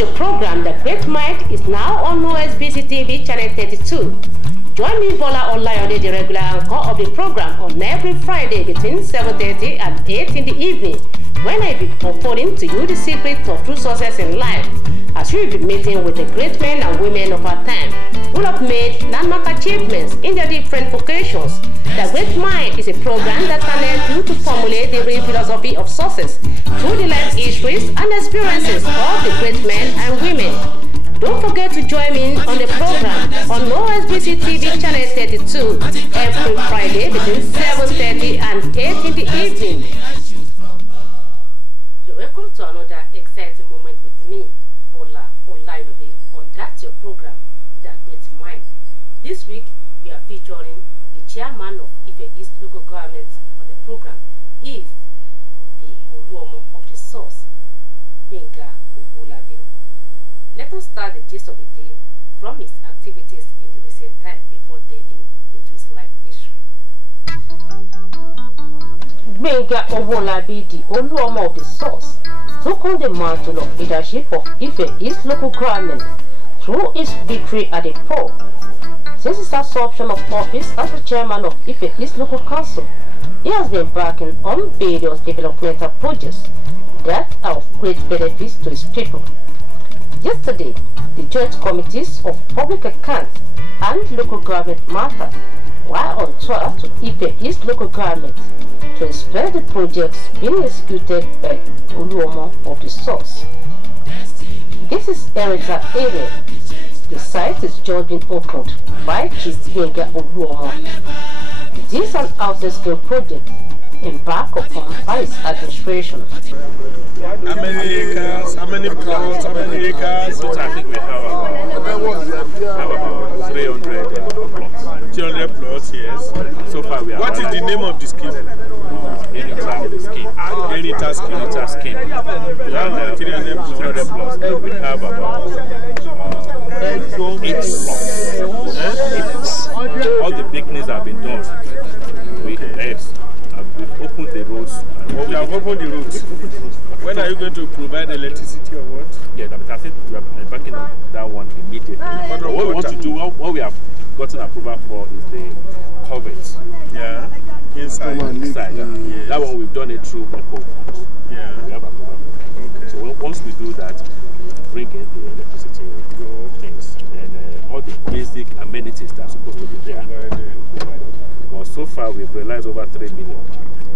your program, The Great Mind, is now on OSBC TV channel 32. Join me, Bola Olayode, the regular anchor of the program, on every Friday between 7:30 and 8 in the evening, when I be unfolding to you the secrets of true success in life, as we will be meeting with the great men and women of our time who have made landmark achievements in their different vocations. The Great Mind is a program that can help you to formulate the real philosophy of success through the life histories and experiences of the great men and women. Don't forget to join me on the program on OSBC TV channel 32 every Friday between 7:30 and 8 in the evening. You're welcome to another exciting moment with me, Bola Olayode, on that your program, The Great Mind. This week, we are featuring the chairman of Ife East local government on the program is the Olu-Omo of the source, Gbenga Owolabi. Let us start the gist of the day from his activities in the recent time before delving into his life history. Gbenga Owolabi, the Olu-Omo of the source, took on the mantle of leadership of Ife East local government through his victory at the poll. Since his assumption of office as the chairman of Ife East local council, he has been embarking on various developmental projects that are of great benefits to his people. Yesterday, the joint committees of public accounts and local government matters were on tour to Ife East local government to inspect the projects being executed by Olu-Omo of the source. This is Eric's area. The site is just been opened by Chief Gbenga Olu-Omo. It is an housing scheme project embarked upon by his administration. How many acres? How many plots? How many acres? I think we have about 300 plots. 300 plots, yes. So far we are. What is the name of the scheme? Enita scheme. Enita scheme. Enita scheme. We have 300 plots. 300 plots. We have about 8 plots. All the beginnings have been done. We've opened the roads. We have opened the roads. When are you going to provide electricity or what? Yeah, I think we are embarking on that one immediately. But what we want to do, what we have gotten approval for is the culverts. Yeah, inside. Yeah. That one we've done it through Eco. Yeah. We have approval. Okay. So once we do that, bring in the electricity things, then all the basic amenities that are supposed to be there. Well, so far we've realized over 3 million.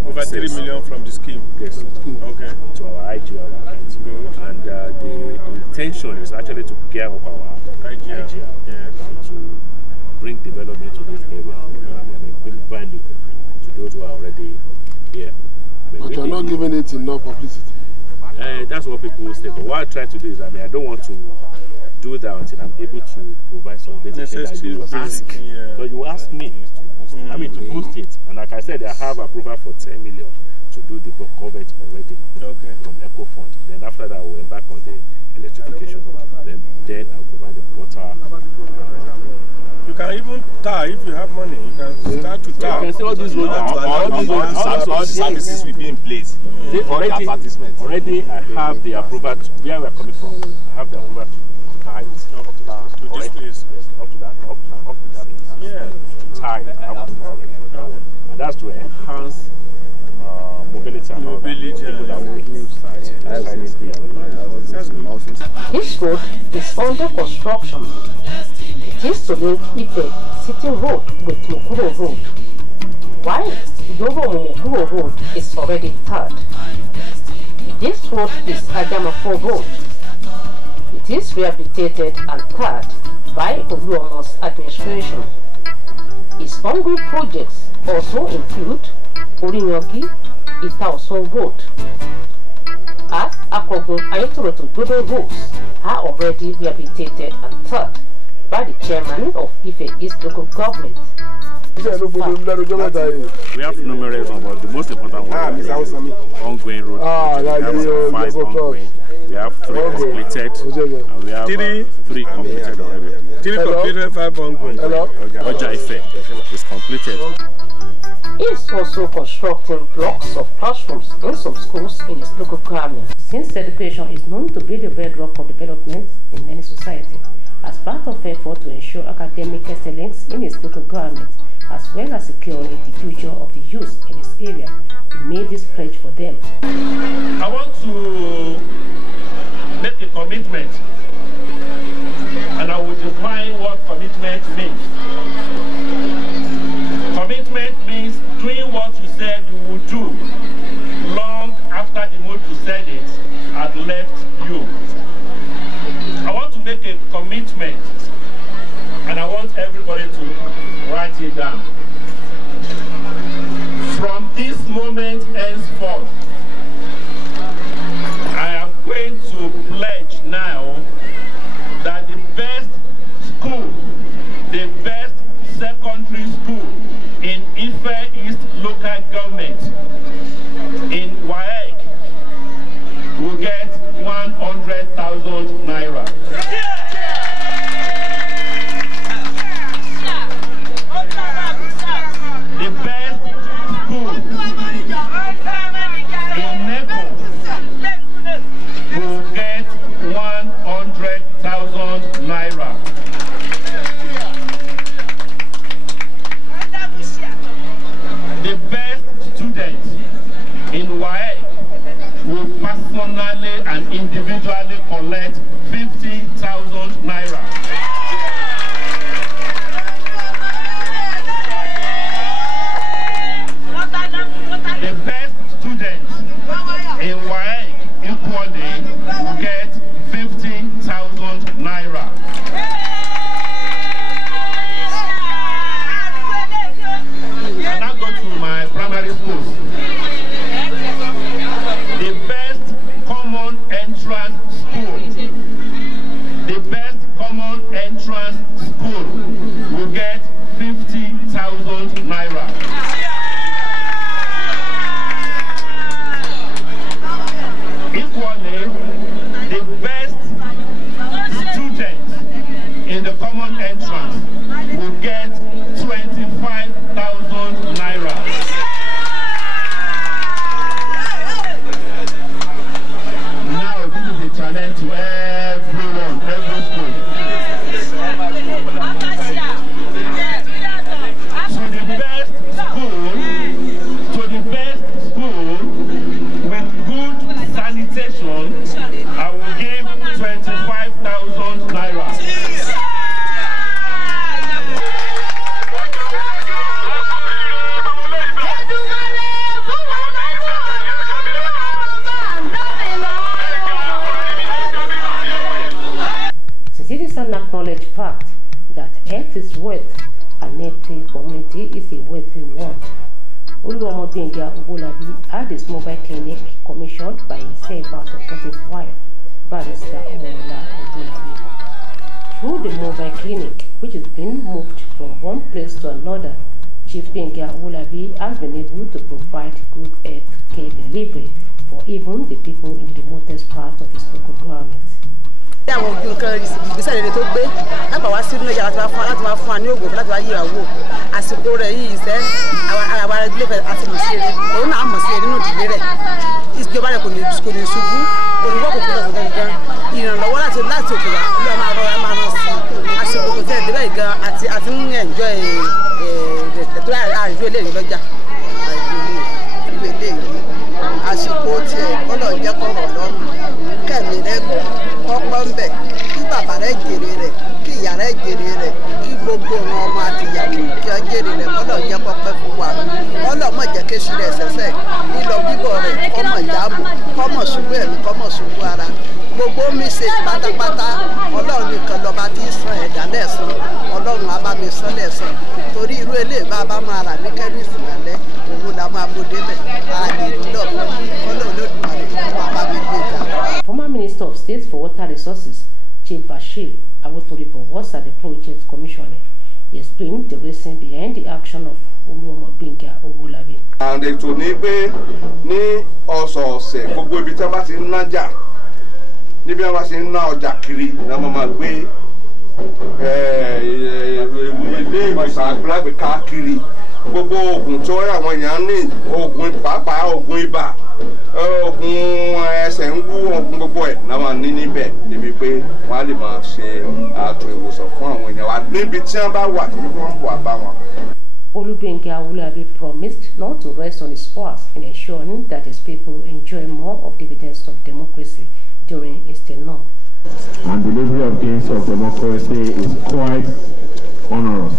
Over 3 million from the scheme? Yes. Okay. To our IGR account. And the intention is actually to gear up our IGR and to bring development to this area. I mean, bring value to those who are already here. I mean, but you're not giving it enough publicity. That's what people say. But what I try to do is, I don't want to do that until I'm able to provide some data that you ask. Because you ask me. To boost it. And like I said, I have approval for 10 million to do the culvert already from Eco Fund. Then after that, we'll embark on the electrification. Then I'll provide the water. You can even tar if you have money. You can start to tar. You can see all these roads. All the services will be in place. Already I have the approval. Where we are coming from, I have the approval to tar it to this place. Yes, up to that. Yeah. And that's to enhance mobility and all that. People that will use This road is under construction. It is to link Ife City Road with Mukuro Road, while Olu-Omo Road is already tarred. This road is Adamafo Road. It is rehabilitated and tarred by Olu-Omo's administration. His ongoing projects also include Orinyogi Itaosun Road. As Akogun Ayotoroto Dodo roads are already rehabilitated and tarred by the chairman of Ife East local government. We have numerous ones, but the most important one is ongoing road. We have 5 ongoing. We have 3 completed, and we have 3 completed already. Hello. Oja Ife is completed. He's also constructing blocks of classrooms in some schools in his local government. Since education is known to be the bedrock of development in any society, as part of effort to ensure academic excellence in his local government, as well as securing the future of the youth in his area, he made this pledge for them. I want to make a commitment, and I will define what commitment means. Commitment means doing what you said you would do long after the mood you said it had left you. I want to make a commitment, and I want everybody to write it down. From this moment henceforth, I am going to pledge now that the best school, the best secondary school in Ife East local government, in WAEC, will get 100,000 naira. The best school in Nepo will get 100,000 naira. The best students in WAEC will personally and individually collect 50,000 naira. The best students in WAEC equally will get 50,000 naira. And I go to my primary schools. The best common entrance school, the best common entrance school will get 50,000 naira. Equally, the best students in the common entrance will get 25,000 naira. Now this is a challenge to everyone, every school. To the best school with good sanitation, I will give 25,000 naira. Since it is an acknowledged fact that health is wealth and healthy community is a wealthy one, Olu-Omo Owolabi had his mobile clinic commissioned by himself out of 45 barrister Owolabi. Through the mobile clinic, which is being moved from one place to another, Chief Gbenga Owolabi has been able to provide good health care delivery for even the people in the remotest part of his local government. Àwọn nǹkan ìgbésẹ̀ rere tó gbé lápá wá sí Nàìjíríà láti wá fún wa ní ògùn láti wá yí àwò àsìkò rẹ̀ yìí ìṣẹ́ àwọn ilé ìfẹ́ àti mọ̀ sí eré òun náà mọ̀ sí eré nínú ìdílé rẹ̀ ìjọba rẹ̀ kò ní ṣubú olùwọ́ kò kúrò gangan ìrànlọ́wọ́ láti òkè wá ló máa rọra máa rán sí àsìkò tó tẹ̀ débẹ̀ gan àti ń ẹ̀jọ́ ètò àìjú eléyìí lọ́jà àìjú eléyìí àsìkò tiẹ̀ kọ́lọ̀ jẹ́ kọ́rọ̀ lọ́rùn kẹ́mi rẹ̀ kọ́pọ́ ń bẹ̀ kí bàbá rẹ̀ jèrè rẹ̀ kí ìyá rẹ̀ jèrè rẹ̀ kí gbogbo ọmọ àtìyàwó kí ọ jèrè rẹ̀ kọ́lọ̀ jẹ́ kọ́pẹ́ fún wa kọ́lọ̀ mọ̀ jẹ́ kéṣù rẹ̀ ṣẹ̀ṣẹ̀ lílọ bíbọ̀ rẹ̀ kọ́mọ̀ jáàmù kọ́mọ̀ ṣubú ẹ̀mí kọ́mọ̀ ṣubú ara gbogbo mi ṣe pátápátá ọlọ́run nìkan lọ́ba tí ń san ẹ̀dá lẹ́san ọlọ́run á bá mi san lẹ́san torí irú eléyìí bá máa rà ní kẹ́míìsì lálẹ́ òun la máa mú débẹ̀ àlè nílò ọlọ́run lódùmarè wọn bá mi gbé ga. Former Minister of State for Water Resources, Chief Bashir Awotoribo, was at the project commissioning. He explained the reason behind the action of Olu-Omo Owolabi. And ètò ní pé ní ọ̀sọ̀ọ̀sẹ̀ gbogbo ibi tí wọ́n bá ti ń nájà níbi wọ́n bá ti ń ná ọjà kiri ni wọ́n máa gbé ilé ìwòsàn àgbàlagbè káàkiri gbogbo oògùn tó àwọn èèyàn ní oògùn pàápàá oògùn ibà oògùn ẹsẹ̀ ń wú oògùn gbogbo ẹ̀ náà máa ní níbẹ̀ débi pé wọ́n á lè máa ṣe ààtò ìwòsàn fún àwọn èèyàn wa níbi tí wọ́n bá wà tí wọ́n ń bọ̀ àbá wọn. Gbenga Owolabi promised not to rest on his horse in ensuring that his people enjoy more of dividends of democracy during his tenure. And delivery of gains of democracy is quite onerous.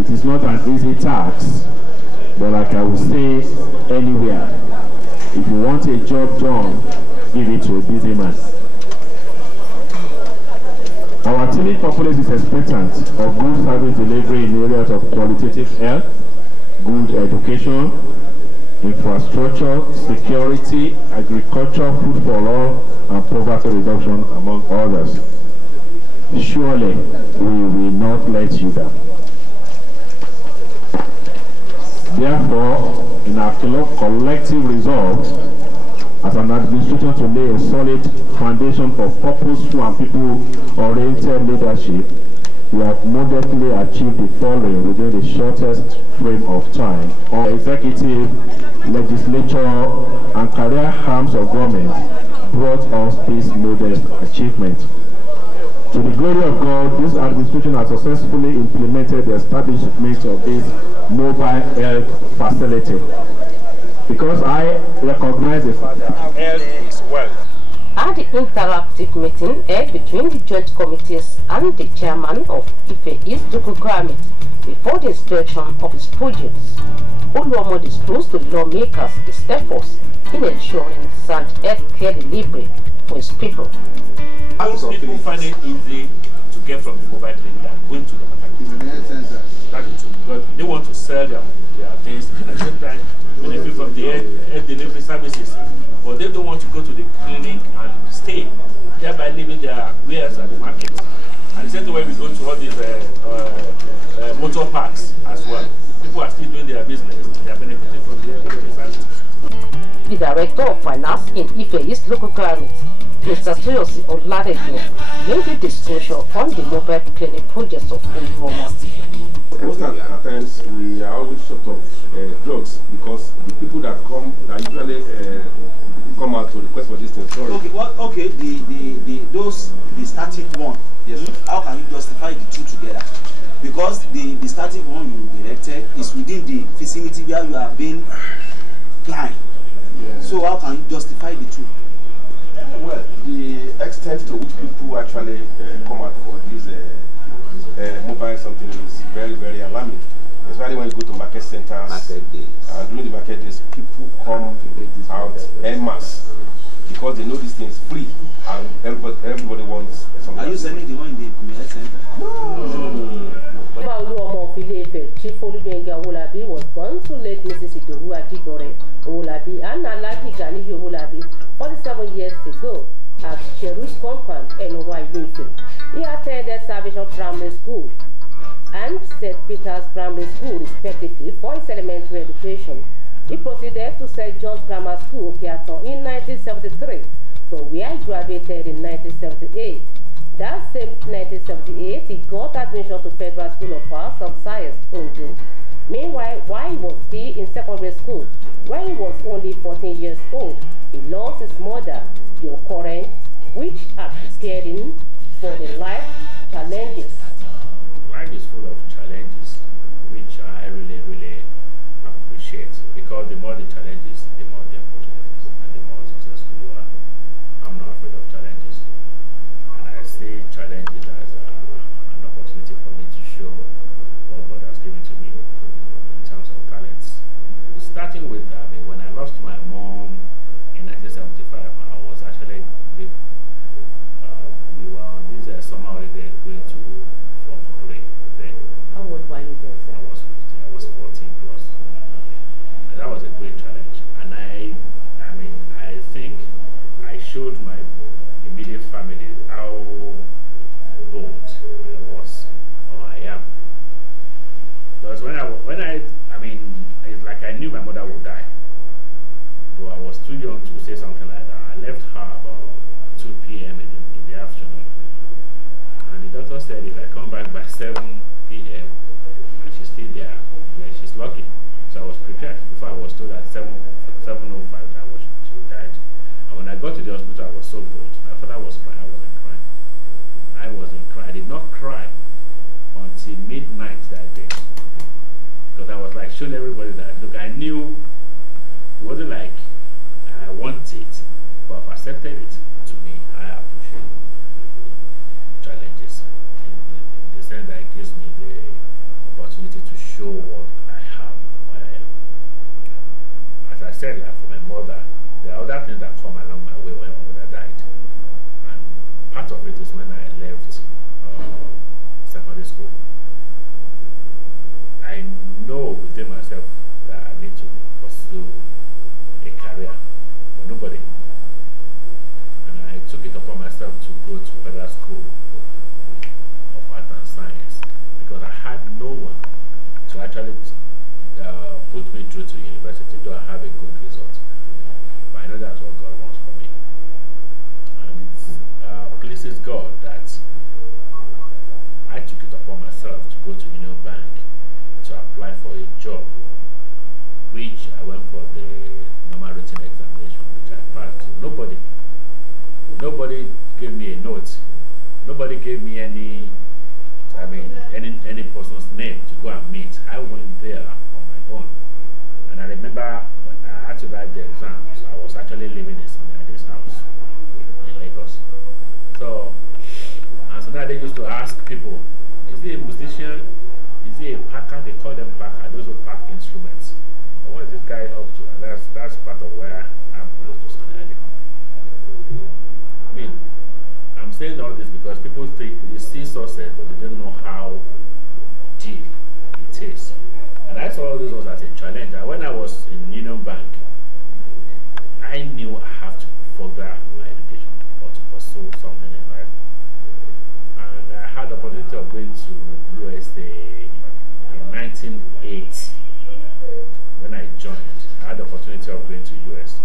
It is not an easy task, but like I would say anywhere, if you want a job done, give it to a busy man. Our timid populace is expectant of good service delivery in areas of qualitative health, good education, infrastructure, security, agriculture, food for all, and poverty reduction, among others. Surely, we will not let you down. Therefore, in our collective resolve, as an administration to lay a solid foundation for purposeful and people-oriented leadership, we have moderately achieved the following within the shortest frame of time. Our executive, legislature, and career arms of government brought us this modest achievement. To the glory of God, this administration has successfully implemented the establishment of this mobile health facility. Because I recognize the fact that health is wealth. At the interactive meeting held between the joint committees and the chairman of Ife East local government before the inspection of his projects, Olu-Omo disclosed to lawmakers his efforts in ensuring sound health care delivery for his people. Most people find it easy to get from the mobile clinic than going to the maternity. That's the truth. Because they want to sell their things and at the same time benefit from the health delivery services. But they don't want to go to the clinic and stay, thereby leaving their wares at the market. And the same way we go to all these motor parks as well. People are still doing their business, they are benefiting from the health delivery services. The Director of Finance in Ife East local government, Mr. Owolabi, made a disclosure on the mobile clinic projects of Olu-Omo. Most of the times we are always short of drugs because the people that usually come out to request for this thing. Sorry. Okay, okay, the static one. Yes. How can you justify the two together? Because the static one you directed is within the vicinity where you are being planned. Yeah. So how can you justify the two? Well, the extent to which people actually come out for this mobile something is very, very alarming. Especially when you go to market centers. Market days. And during the market days, people come out en masse because they know this thing is free and everybody wants something. Are you selling the one in the market center? No. Olu-Omo of Ile-Ife, Chief Gbenga Owolabi was born to late Mrs. Owolabi and Alhaji Ganiyu Owolabi 47 years ago at Cheru's compound in Ile-Ife. He attended Salvation Primary School and St. Peter's Primary School respectively for his elementary education. He proceeded to St. John's Grammar School, Okeaton in 1973, from where he graduated in 1978. That same 1978, he got admission to Federal School of Arts and Science, Ondo. Meanwhile, while he was still in secondary school, when he was only 14 years old, he lost his mother, the occurrence which had scared him for the life challenges. Life is full of challenges, which I really, really appreciate, because the more the challenges, the more the opportunities, and the more successful you are. I'm not afraid of challenges, and I see challenges as an opportunity for me to show what God has given to me in terms of talents. Starting with, when I lost my mom in 1975, I was actually we were on this summer holiday going to from Korea. Then How old were you then, sir? I was 15, I was 14 plus. And that was a great challenge. And I think I showed my immediate family how bold I was, or I am. Because it's like I knew my mother would die. Though I was too young to say something like that. I left her about 2 p.m. in the afternoon. And the doctor doctor said if I come back by 7 p.m. and she's still there, then she's lucky. So I was prepared. Before I was told at 7:05 that she died. And when I got to the hospital, I was so bold. My father was crying. I wasn't crying. I wasn't crying. I did not cry until midnight that day. Because I was like showing everybody that, look, I knew it wasn't like I want it, but I've accepted it. To me, I appreciate challenges in the sense that it gives me the opportunity to show what I have, what I am. As I said, like for my mother, there are other things that come along my way when my mother died. And part of it is when I left secondary school. I know within myself that I need to pursue a career, but nobody. And I took it upon myself to go to federal school of art and science because I had no one to actually put me through to university, though I have a good result. But I know that's what God wants for me. And it pleases God that I took it upon myself to go to Union Bank to apply for a job, which I went for the normal written examination, which I passed. Nobody gave me a note. Nobody gave me any person's name to go and meet. I went there on my own. And I remember when I had to write the exams, I was actually living in somebody's house in Lagos. So, and so now they used to ask people, is he a musician? Is he a packer? They call them packer, those who pack instruments. But what is this guy up to? And that's part of where I'm close to Sonali. I mean, I'm saying all this because people think they see success, but they don't know how deep it is. And I saw all those was as a challenge. And when I was in Union Bank, I knew I have to further my education or to pursue something in life. And I had the opportunity of going to USA in 1980. When I joined, I had the opportunity of going to US.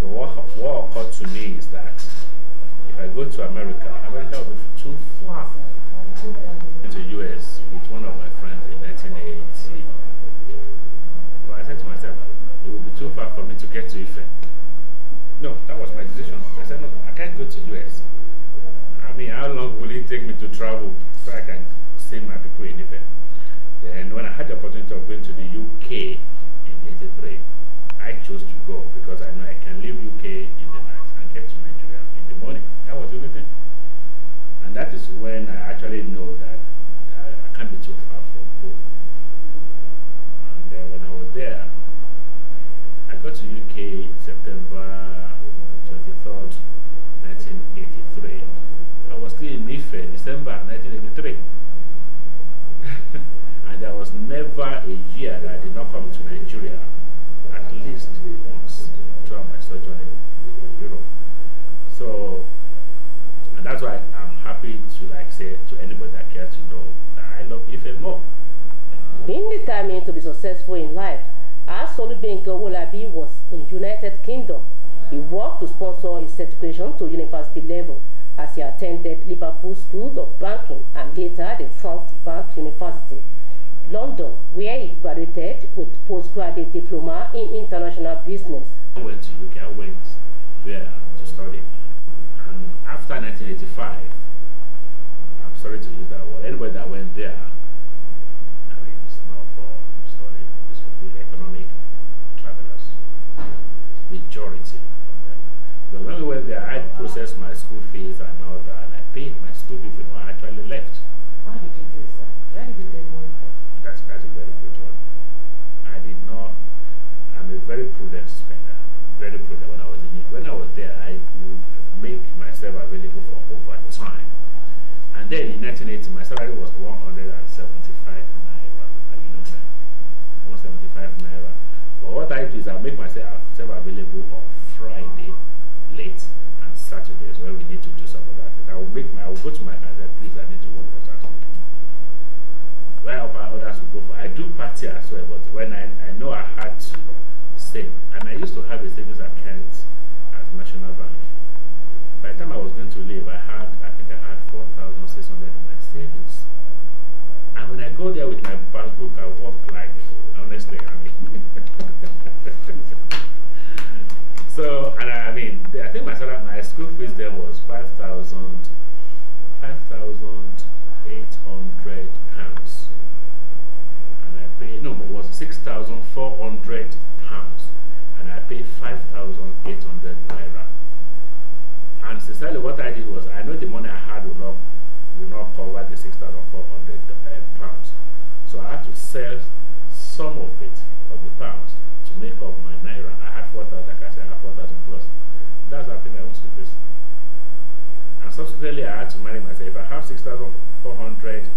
But what occurred to me is that if I go to America will be too far. To US with one of my friends in 1980. But I said to myself, it would be too far for me to get to Ife. No, that was my decision. I said, no, I can't go to US. I mean, how long will it take me to travel so I can see my people in Ife? Then when I had the opportunity of going to the UK in 83, I chose to go because I know I can leave UK in the night and get to Nigeria in the morning. That was the only thing. And that is when I actually know that I can't be too far from home. And then when I was there, I got to UK September 23rd, 1983. I was still in Ife, December 1983. And there was never a year that I did not come to Nigeria, at least once, throughout my sojourn in Europe. So, and that's why I'm happy to say to anybody that cares to know that I love Ife more. Being determined to be successful in life, as Gbenga Owolabi was in United Kingdom, he worked to sponsor his education to university level as he attended Liverpool School of Banking and later the South Bank University, London, where he graduated with postgraduate diploma in international business. I went to UK, I went there to study. And after 1985, I'm sorry to use that word, anybody that went there, I mean, it's not for study, it's for the economic travelers, majority of them. But when we went there, I processed my school fees and all that, and I paid my school fees before I actually left. How did you do, sir? Where did you get money from? That's a very good one. I did not, I'm a very prudent spender, very prudent. When I was there, I would make myself available for overtime. And then in 1980, my salary was 175 naira. You know that? 175 naira. But what I do is I make myself available on Friday, late, and Saturdays when we need to do some of that. I will go to my car and say, please, I need to work on Saturday. Where others will go for. I do party as well, but when I know I had to save, and I used to have a savings account at National Bank. by the time I was going to leave, I think I had 4,600 in my savings. And when I go there with my passbook, I walk like, honestly, I mean. So, and I mean, I think my school fees then was £5,800. And I paid, no, it was £6,400. And I paid 5,800 naira. And sincerely, what I did was, I know the money I had will not cover the 6,400 pounds. So I had to sell some of it, of the pounds, to make up my naira. I had 4,000, like I said, I had 4,000 plus. That's I think I own school fees. And subsequently, I had to marry myself. If I have 6,400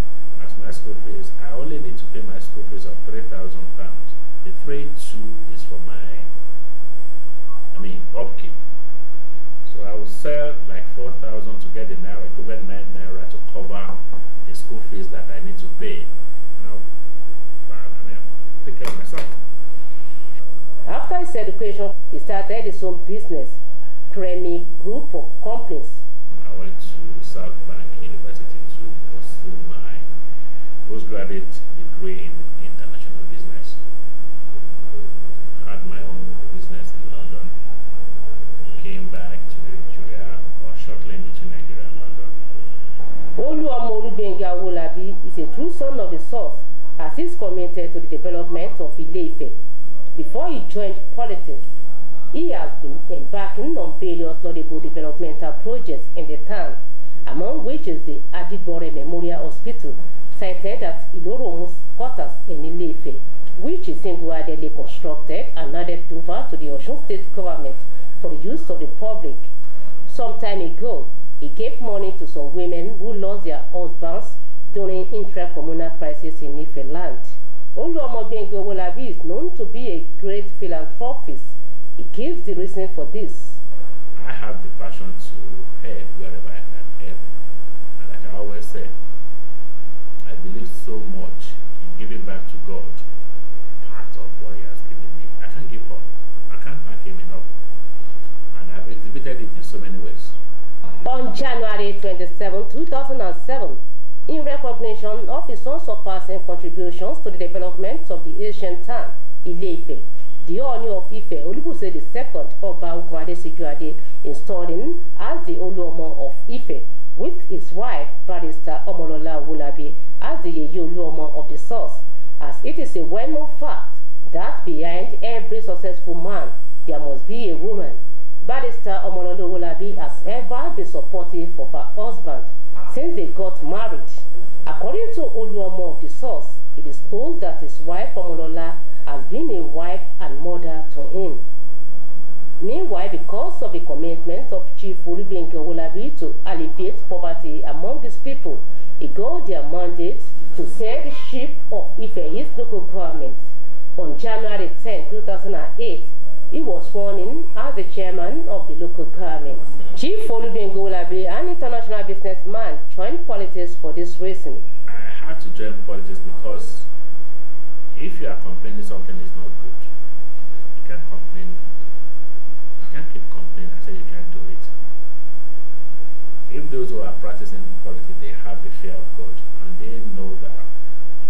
as my school fees, I only need to pay my school fees of 3,000 pounds. The 3,200 is for my, upkeep. So I will sell like 4,000 to get the naira, equivalent naira to cover the school fees that I need to pay. Now, take care of myself. After his education, he started his own business, Premi Group of Companies. I went to South Bank University to pursue my postgraduate degree in international business. Had my own business in London. Came back to Nigeria, or shortly between Nigeria and London. Olu-Omo Gbenga Owolabi is a true son of the source, as he is committed to the development of Ile-Ife. Before he joined politics, he has been embarking on various laudable developmental projects in the town, among which is the Adibore Memorial Hospital, sited at Olu-Omo's quarters in Ile-Ife, which is single-handedly constructed and handed over to the Osun State government for the use of the public. Some time ago, he gave money to some women who lost their husbands during intra-communal crisis in Ife land. Olu-Omo Gbenga Owolabi is known to be a great philanthropist. He gives the reason for this. I have the passion to help wherever I can help. And like I always say, I believe so much in giving back to God part of what He has given me. I can't give up. I can't thank Him enough. And I've exhibited it in so many ways. On January 27, 2007, in recognition of his unsurpassing contributions to the development of the ancient town, Ile-Ife, the Ooni of Ife, Olubuse II, Oba Ogunadesijuade, installed him as the Olu-Omo of Ife, with his wife, Barrister Omolola Owolabi, as the Yeye Olu-Omo of the source, as it is a well-known fact that behind every successful man, there must be a woman. Barrister Omolola Owolabi has ever been supportive of her husband since they got married. According to Olu-Omo of the source, it is told that his wife Omolola has been a wife and mother to him. Meanwhile, because of the commitment of Chief Olu Gbenga Owolabi to alleviate poverty among his people, he got their mandate to steer the ship of Ife, his local government. On January 10, 2008, he was sworn in as the chairman of the local government. Chief Olu Gbenga Owolabi, an international businessman, joined politics for this reason. I had to join politics because if you are complaining something is not good, you can't complain. You can't keep complaining and say you can't do it. If those who are practicing politics, they have the fear of God and they know that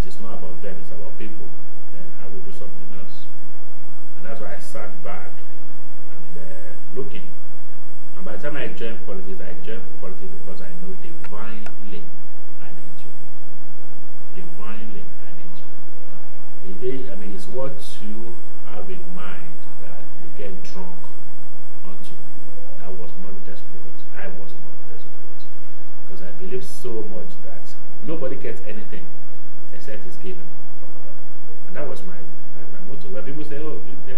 it is not about them, it's about people, then I will do something else. And that's why I sat back and looking. And by the time I joined politics because I know divinely I need to. Divinely I need to. It's what you have in mind that you get drunk onto. I was not desperate. I was not desperate. Because I believe so much that nobody gets anything except it's given from above. And that was my motto. Where people say, oh, yeah.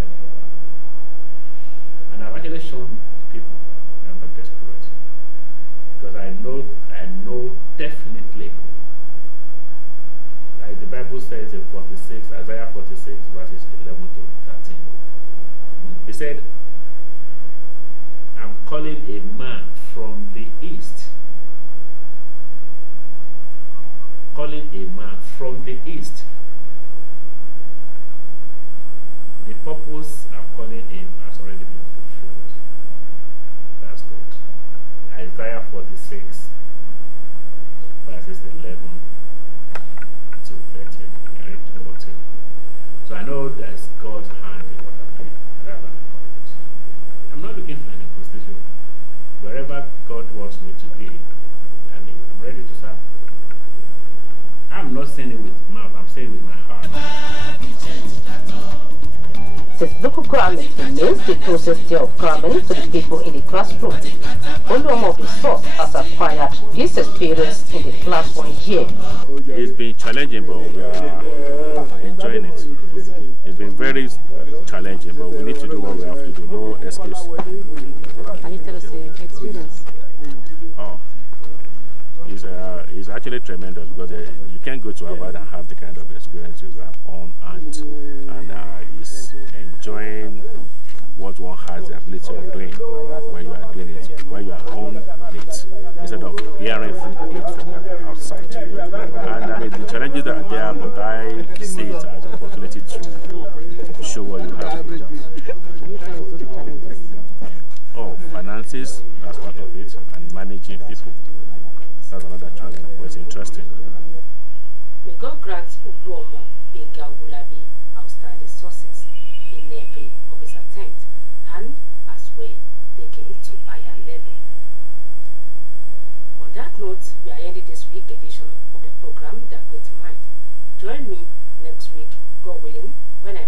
And I've actually shown people I'm not desperate. Because I know definitely, like the Bible says in Isaiah 46, verses 11 to 13. He said, I'm calling a man from the east. Calling a man from the east. The purpose I'm calling him has already been fulfilled. That's good. 46, verses 11 to 13. I read 14. So I know there's God's hand in what I'm doing. That's what I'm going to. I'm not looking for any position. Wherever God wants me to be, I mean, I'm ready to serve. I'm not saying it with mouth, I'm saying it with my heart. Since local government remains the closest tier of government to the people in the grassroots, Olu-Omo of the source has acquired this experience in the last 1 year. It's been challenging, but we are enjoying it. It's been very challenging, but we need to do what we have to do. No excuse. Can you tell us your experience? Oh, it's actually tremendous because you can't go to Harvard and have the kind of experience you have on and it's enjoying what one has the ability of doing when you are doing it, when you are on it, instead of hearing it from outside. And I mean, the challenges are there, but I see it as an opportunity to show what you have. Oh, finances, that's part of it, and managing people. That's another challenge, but it's interesting. May God grant Olu-Omo, Gbenga, Owolabi outstanding success in every of his attempts, and as well taking it to higher level. On that note, we are ending this week's edition of the program, The Great Mind. Join me next week, God willing, when I